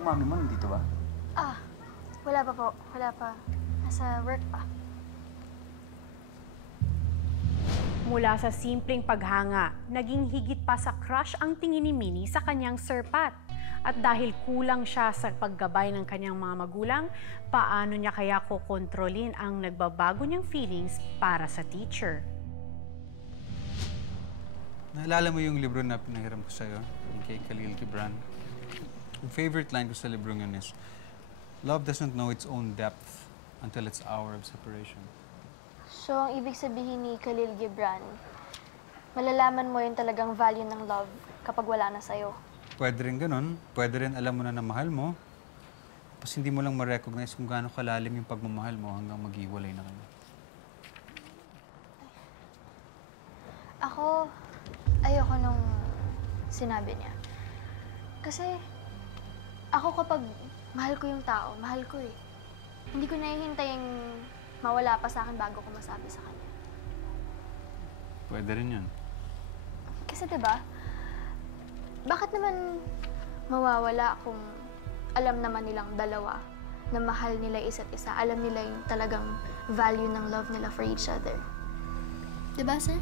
Yung mami mo, nandito ba? Wala pa po. Wala pa. Nasa work pa. Mula sa simpleng paghanga, naging higit pa sa crush ang tingin ni Minnie sa kanyang Sir Pat. At dahil kulang siya sa paggabay ng kanyang mga magulang, paano niya kaya kokontrolin ang nagbabago niyang feelings para sa teacher? Naalala mo yung libro na pinahiram ko sa'yo, yung kay Khalil Gibran? Yung favorite line ko sa libro yun is, "Love doesn't know its own depth until its hour of separation." So, ang ibig sabihin ni Khalil Gibran, malalaman mo yung talagang value ng love kapag wala na sa'yo. Pwede rin ganun. Pwede rin alam mo na mahal mo. Tapos hindi mo lang ma-recognize kung gaano kalalim yung pagmamahal mo hanggang maghiwalay na kayo. Ako, ayoko nung sinabi niya. Kasi, ako kapag mahal ko yung tao, mahal ko eh. Hindi ko nahihintay yung mawala pa sa akin bago ko masabi sa kanya. Pwede rin yun. Kasi diba, bakit naman mawawala kung alam naman nilang dalawa na mahal nila isa't isa, alam nila yung talagang value ng love nila for each other. Diba, sir?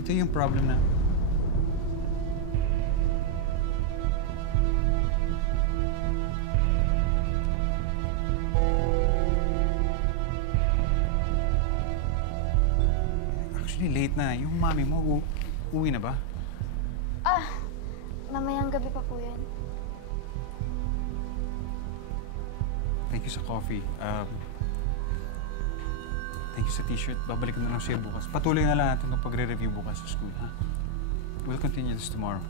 Ito yung problem na... Actually, late na. Yung mami mo, uwi na ba? Mamayang gabi pa po yan. Thank you sa coffee. Thank you sa t-shirt. Babalik na lang siya bukas. Patuloy na lang natin kung pagre-review bukas sa school, ha? We'll continue this tomorrow.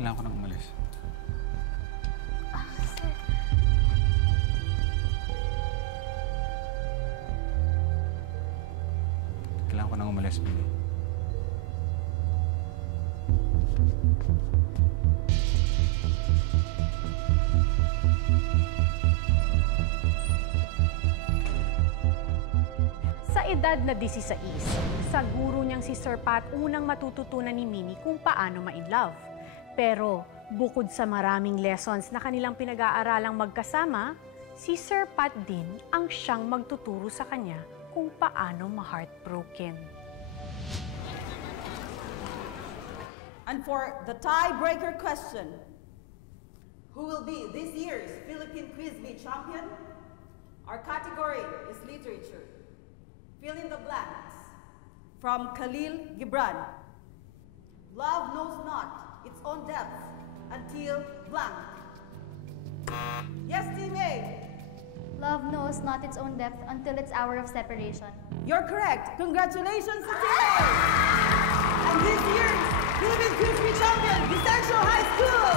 Kailangan ko nang umalis. Sir. Kailangan ko nang umalis, Billy. Sa edad na 16, sa guro niyang si Sir Pat unang matututunan ni Minnie kung paano ma-inlove. Pero bukod sa maraming lessons na kanilang pinag-aaralang magkasama, si Sir Pat din ang siyang magtuturo sa kanya kung paano ma-heartbroken. And for the tiebreaker question, who will be this year's Philippine Quiz Bee champion? Our category is literature. Fill in the blanks. From Khalil Gibran. Love knows not its own depth until blank. Yes, Team A. Love knows not its own depth until its hour of separation. You're correct. Congratulations to Team A. And this year's Philippine Quiz Bee champion, Vicencio High School.